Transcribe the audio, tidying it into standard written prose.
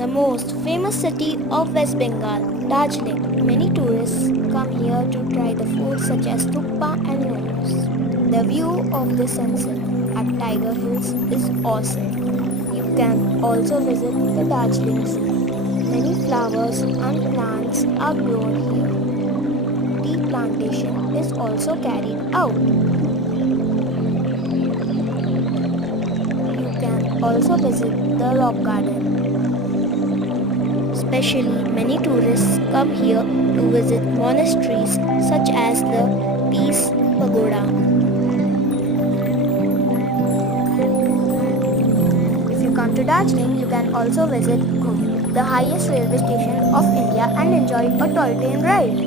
The most famous city of West Bengal, Darjeeling. Many tourists come here to try the food such as tukpa and momos. The view of the sunset at Tiger Hills is awesome. You can also visit the Darjeeling Sea. Many flowers and plants are grown here. Tea plantation is also carried out. You can also visit the rock garden. Especially, many tourists come here to visit monasteries such as the Peace Pagoda. If you come to Darjeeling, you can also visit Ghum, the highest railway station of India, and enjoy a toy train ride.